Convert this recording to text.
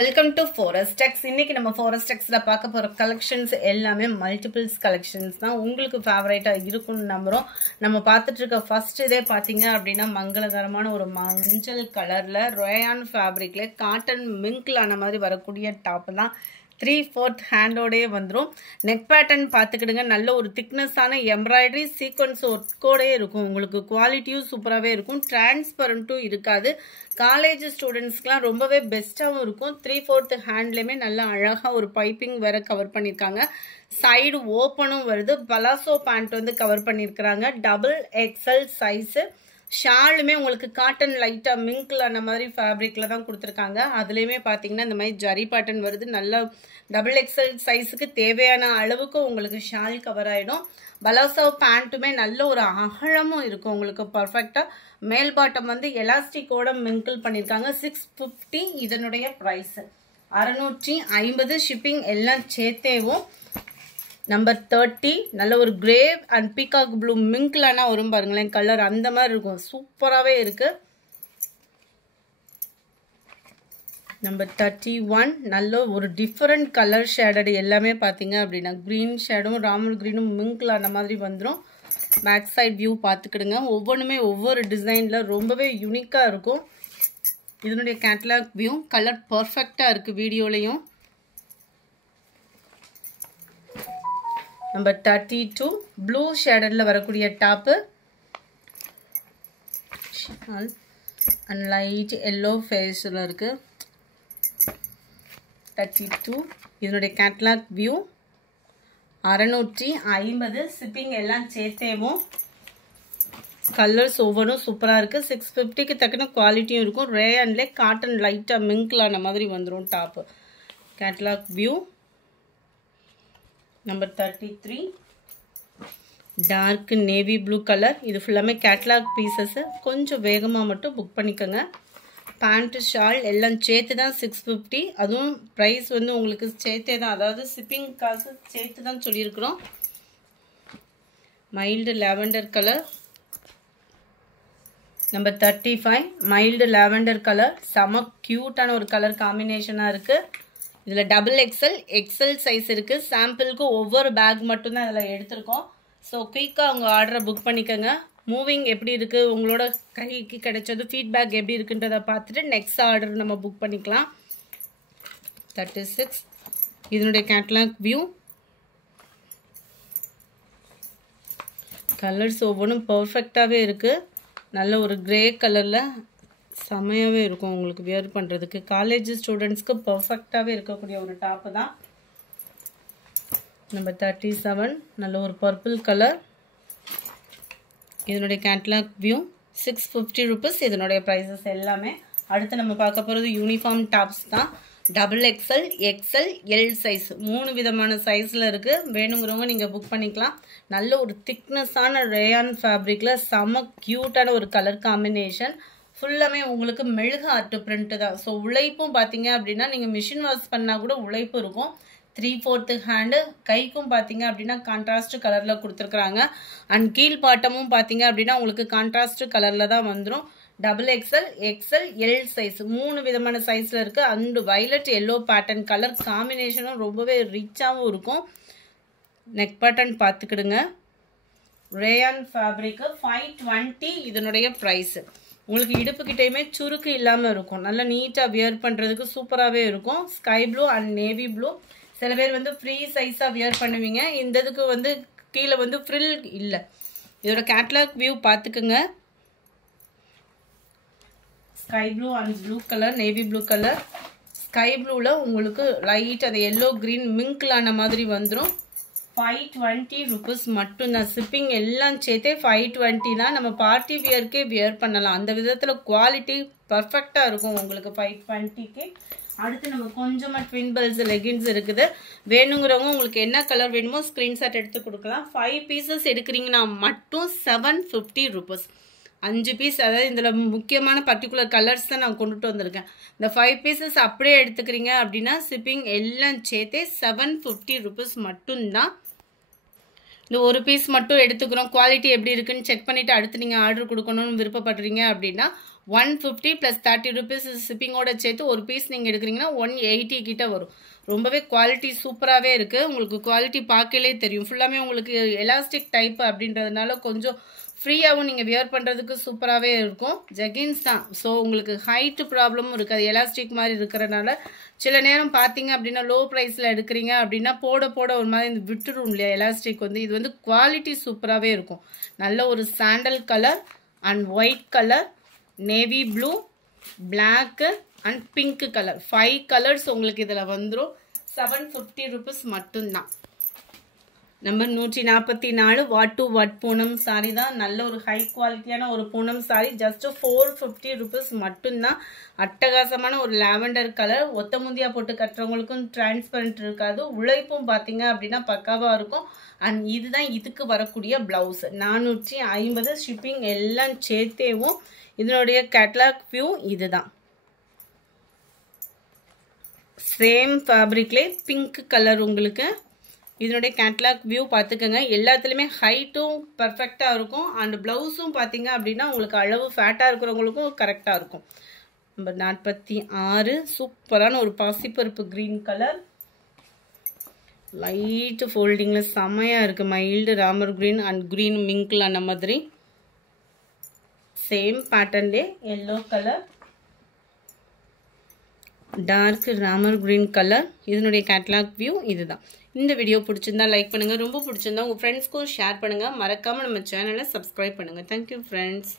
Welcome to Forex. இன்னைக்கு நம்ம Forex.ல பார்க்க போற கலெக்ஷன்ஸ் எல்லாமே மல்டிபிள்ஸ் கலெக்ஷன்ஸ் தான். உங்களுக்கு ஃபேவரட்டா இருக்கும்னு நம்புறோம். நம்ம பார்த்துட்டு இருக்க ஃபர்ஸ்ட் இதே பாத்தீங்க அப்படின்னா மங்களகரமான ஒரு மஞ்சள் கலர்ல ரயான் ஃபேப்ரிக்ல காட்டன் மிங்க்ல ஆன மாதிரி வரக்கூடிய டாப் தான். 3/4 ஹேண்டோடே வந்துரும். நெக் பேட்டர்ன் பார்த்துக்கிடுங்க. நல்ல ஒரு திக்னஸான எம்ப்ராய்டரி சீக்வன்ஸ் ஒர்க்கோடே இருக்கும். உங்களுக்கு குவாலிட்டியும் சூப்பராகவே இருக்கும். டிரான்ஸ்பரண்ட்டும் இருக்காது. காலேஜ் ஸ்டூடெண்ட்ஸ்க்குலாம் ரொம்பவே பெஸ்ட்டாகவும் இருக்கும். 3/4 ஹேண்ட்லேயுமே நல்லா அழகாக ஒரு பைப்பிங் வேற கவர் பண்ணியிருக்காங்க. சைடு ஓப்பனும் வருது. பலாசோ பேண்ட் வந்து கவர் பண்ணியிருக்கிறாங்க. Double XL size. ஷாலுமே உங்களுக்கு காட்டன் லைட்டா மிங்க்ல அந்த மாதிரி ஃபேப்ரிக்ல தான் கொடுத்துருக்காங்க. அதுலயுமே பாத்தீங்கன்னா இந்த மாதிரி ஜரி பேட்டர்ன் வருது. நல்ல டபுள் எக்ஸல் சைஸுக்கு தேவையான அளவுக்கு உங்களுக்கு ஷால் கவர் ஆயிடும். பலாசோ பேண்ட்டுமே நல்ல ஒரு அகலமும் இருக்கும் உங்களுக்கு பர்ஃபெக்டா. மேல் பாட்டம் வந்து எலாஸ்டிக்கோட மிங்கிள் பண்ணிருக்காங்க. 650 இதனுடைய பிரைஸ். 650 ஷிப்பிங் எல்லாம் சேர்த்தேவும். நம்பர் 30 நல்ல ஒரு கிரே அண்ட் பீகாக் ப்ளூ மிங்க்லானா வரும் பாருங்களேன். கலர் அந்த மாதிரி இருக்கும். சூப்பராகவே இருக்கு. நம்பர் 31 நல்ல ஒரு டிஃபரெண்ட் கலர் ஷேடட் எல்லாமே பார்த்தீங்க அப்படின்னா கிரீன் ஷேடும் ராமர் கிரீனும் மிங்க்லான மாதிரி வந்துடும். பேக் சைட் வியூ பார்த்துக்கிடுங்க. ஒவ்வொன்றுமே ஒவ்வொரு டிசைனில் ரொம்பவே யூனிக்காக இருக்கும். இதனுடைய கேட்லாக் வியூ கலர் பர்ஃபெக்டாக இருக்குது வீடியோலையும். நம்பர் 32 ப்ளூ ஷேடட்ல வரக்கூடிய டாப்பு அண்ட் லைட் எல்லோ ஃபேஸில் இருக்கு. 32 இதனுடைய கேட்லாக் வியூ. 650 ஷிப்பிங் எல்லாம் சேர்த்தேவும். கலர்ஸ் ஒவ்வொன்றும் சூப்பராக இருக்கு. 650க்கு தக்கன குவாலிட்டியும் இருக்கும். ரேயன்லே காட்டன் லைட்டாக மிங்க்லான மாதிரி வந்துடும் top. Catalogue view. Number 33 dark navy blue colour. இது ஃபுல்லாமே கேட்லாக் பீசஸ். கொஞ்சம் வேகமாக மட்டும் புக் பண்ணிக்கோங்க. பேண்ட்டு ஷால் எல்லாம் சேர்த்து தான் 650. அதுவும் ப்ரைஸ் வந்து உங்களுக்கு சேர்த்தே தான், அதாவது ஷிப்பிங் காசு சேர்த்து தான் சொல்லியிருக்கிறோம். Mild lavender colour. Number 35 mild lavender colour. செம க்யூட்டான ஒரு கலர் காம்பினேஷனாக இருக்குது. இதில் டபுள் எக்ஸல் சைஸ் இருக்குது. சாம்பிளுக்கு ஒவ்வொரு பேக் மட்டும்தான் இதில் எடுத்திருக்கோம். ஸோ குயிக்காக உங்கள் ஆர்டரை புக் பண்ணிக்கோங்க. மூவிங் எப்படி இருக்குது, உங்களோட கைக்கு கிடைச்சது ஃபீட்பேக் எப்படி இருக்குன்றதை பார்த்துட்டு நெக்ஸ்ட் ஆர்டர் நம்ம புக் பண்ணிக்கலாம். 36 இதனுடைய கேட்லாக் வியூ. கலர்ஸ் ஒவ்வொன்றும் பர்ஃபெக்டாகவே இருக்குது. நல்ல ஒரு கிரே கலரில் செமையாகவே இருக்கும் உங்களுக்கு வியர் பண்ணுறதுக்கு. காலேஜ் ஸ்டூடெண்ட்ஸ்க்கு பர்ஃபெக்டாகவே இருக்கக்கூடிய ஒரு டாப்பு தான். நம்பர் 37 நல்ல ஒரு பர்பிள் கலர். இதனுடைய கேட்லாக் வியூ. 650 ருபீஸ் இதனுடைய ப்ரைஸஸ் எல்லாமே. அடுத்து நம்ம பார்க்க போகிறது யூனிஃபார்ம் டாப்ஸ் தான். டபுள் எக்ஸல் எல் சைஸ் 3 விதமான சைஸில் இருக்குது. வேணுங்கிறவங்க நீங்கள் புக் பண்ணிக்கலாம். நல்ல ஒரு திக்னஸான ரேயான் ஃபேப்ரிக்கில் செம க்யூட்டான ஒரு கலர் காம்பினேஷன். ஃபுல்லாமே உங்களுக்கு மெழுகு ஆர்ட் பிரிண்ட்டு தான். ஸோ உழைப்பும் பார்த்தீங்க அப்படின்னா நீங்கள் மிஷின் வாஷ் பண்ணால் கூட உழைப்பு இருக்கும். 3/4 ஹேண்டு. கைக்கும் பார்த்தீங்க அப்படின்னா கான்ட்ராஸ்ட் கலரில் கொடுத்துருக்குறாங்க. அண்ட் கீழ் பாட்டமும் பார்த்தீங்க அப்படின்னா உங்களுக்கு கான்ட்ராஸ்ட் கலரில் தான் வந்துடும். டபுள் எக்ஸல் எல் சைஸ் 3 விதமான சைஸில் இருக்குது. And violet yellow pattern colour காம்பினேஷனும் ரொம்பவே ரிச்சாகவும் இருக்கும். நெக் பேட்டர்ன் பார்த்துக்கிடுங்க. ரேயான் ஃபேப்ரிக்கு 520 இதனுடைய ப்ரைஸு. உங்களுக்கு இடுப்பு கிட்டையுமே சுருக்கு இல்லாமல் இருக்கும். நல்லா நீட்டாக வியர் பண்ணுறதுக்கு சூப்பராகவே இருக்கும். Sky blue and navy blue. சில பேர் வந்து ஃப்ரீ சைஸாக வியர் பண்ணுவீங்க. இந்த இதுக்கு வந்து கீழே வந்து ஃப்ரில் இல்லை. இதோட கேட்லாக் வியூ பார்த்துக்குங்க. Sky blue and blue colour, navy blue colour. Sky ப்ளூவில் உங்களுக்கு லைட் அந்த எல்லோ க்ரீன் மிங்க்லான மாதிரி வந்துடும். 520 ருபீஸ் மட்டும்தான். ஷிப்பிங் எல்லாம் சேர்த்தே 520 தான். நம்ம பார்ட்டி வியர்க்கே வியர் பண்ணலாம். அந்த விதத்தில் குவாலிட்டி பர்ஃபெக்டாக இருக்கும் உங்களுக்கு 520க்கு. அடுத்து நம்ம கொஞ்சமாக ட்வின் பெல்ஸ் லெகின்ஸ் இருக்குது. வேணுங்கிறவங்க உங்களுக்கு என்ன கலர் வேணுமோ ஸ்க்ரீன்ஷாட் எடுத்து கொடுக்கலாம். 5 பீசஸ் எடுக்கிறீங்கன்னா மட்டும் 750 ருபீஸ். 5 பீஸ், அதாவது இதில் முக்கியமான பர்டிகுலர் கலர்ஸ் தான் நான் கொண்டுட்டு வந்திருக்கேன். இந்த 5 பீசஸ் அப்படியே எடுத்துக்கிறீங்க அப்படின்னா ஷிப்பிங் எல்லாம் சேர்த்தே 750 ருபீஸ் மட்டும்தான். இந்த ஒரு பீஸ் மட்டும் எடுத்துக்கிறோம், குவாலிட்டி எப்படி இருக்குன்னு செக் பண்ணிவிட்டு அடுத்து நீங்கள் ஆர்டர் கொடுக்கணும்னு விருப்பப்படுறீங்க அப்படின்னா 150 + 30 rupees ஷிப்பிங்கோட சேர்த்து ஒரு பீஸ் நீங்கள் எடுக்கிறீங்கன்னா 180 கிட்ட வரும். ரொம்பவே குவாலிட்டி சூப்பராகவே இருக்குது. உங்களுக்கு குவாலிட்டி பார்க்கலே தெரியும். ஃபுல்லாமே உங்களுக்கு எலாஸ்டிக் டைப் அப்படின்றதுனால கொஞ்சம் ஃப்ரீயாகவும் நீங்கள் வியர் பண்ணுறதுக்கு சூப்பராகவே இருக்கும். ஜெகின்ஸ் தான். ஸோ உங்களுக்கு ஹைட்டு ப்ராப்ளமும் இருக்காது. எலாஸ்டிக் மாதிரி இருக்கிறனால சில நேரம் பார்த்தீங்க அப்படின்னா லோ ப்ரைஸில் எடுக்கிறீங்க அப்படின்னா போட ஒரு மாதிரி இந்த விட்டுரும் இல்லையா எலாஸ்டிக் வந்து. இது வந்து குவாலிட்டி சூப்பராகவே இருக்கும். நல்ல ஒரு sandal colour and white colour, navy blue, black and pink colour, 5 colours உங்களுக்கு இதில் வந்துடும். 750 rupees மட்டும்தான். Number 144 what to what Poonam sari தான். நல்ல ஒரு ஹை குவாலிட்டியான ஒரு பூனம் சாரி. ஜஸ்ட் 450 rupees மட்டும்தான். அட்டகாசமான ஒரு லாவெண்டர் கலர். ஒத்த முந்தியா போட்டு கட்டுறவங்களுக்கும் டிரான்ஸ்பரண்ட் இருக்காது. உழைப்பும் பார்த்தீங்க அப்படின்னா பக்காவாக இருக்கும். அண்ட் இதுதான் இதுக்கு வரக்கூடிய பிளவுஸ். 450 ஷிப்பிங் எல்லாம் சேர்த்தேவும். இதனுடைய கேட்லாக் வியூ இதுதான். சேம் ஃபேப்ரிக்லே பிங்க் கலர் உங்களுக்கு. இதனுடைய கேட்லாக் வியூ பார்த்துக்கோங்க. எல்லாத்துலேயுமே ஹைட்டும் பர்ஃபெக்டாக இருக்கும். அண்ட் ப்ளவுஸும் பார்த்தீங்க அப்படின்னா உங்களுக்கு அளவு ஃபேட்டாக இருக்கிறவங்களுக்கும் கரெக்டாக இருக்கும். நம்பர் 46 சூப்பரான ஒரு பாசிப்பருப்பு க்ரீன் கலர். லைட்டு ஃபோல்டிங்கில் செம்மையாக இருக்குது. Mild Ramar green and green mingle அந்த மாதிரி. சேம் பேட்டர்ன்லே yellow colour, dark Ramar green colour. இதனுடைய கேட்லாக் வியூ இதுதான். இந்த வீடியோ பிடிச்சிருந்தா லைக் பண்ணுங்கள். ரொம்ப பிடிச்சிருந்தா உங்கள் ஃப்ரெண்ட்ஸ்க்கும் ஷேர் பண்ணுங்கள். மறக்காமல் நம்ம சேனலை சப்ஸ்கிரைப் பண்ணுங்கள். Thank you friends.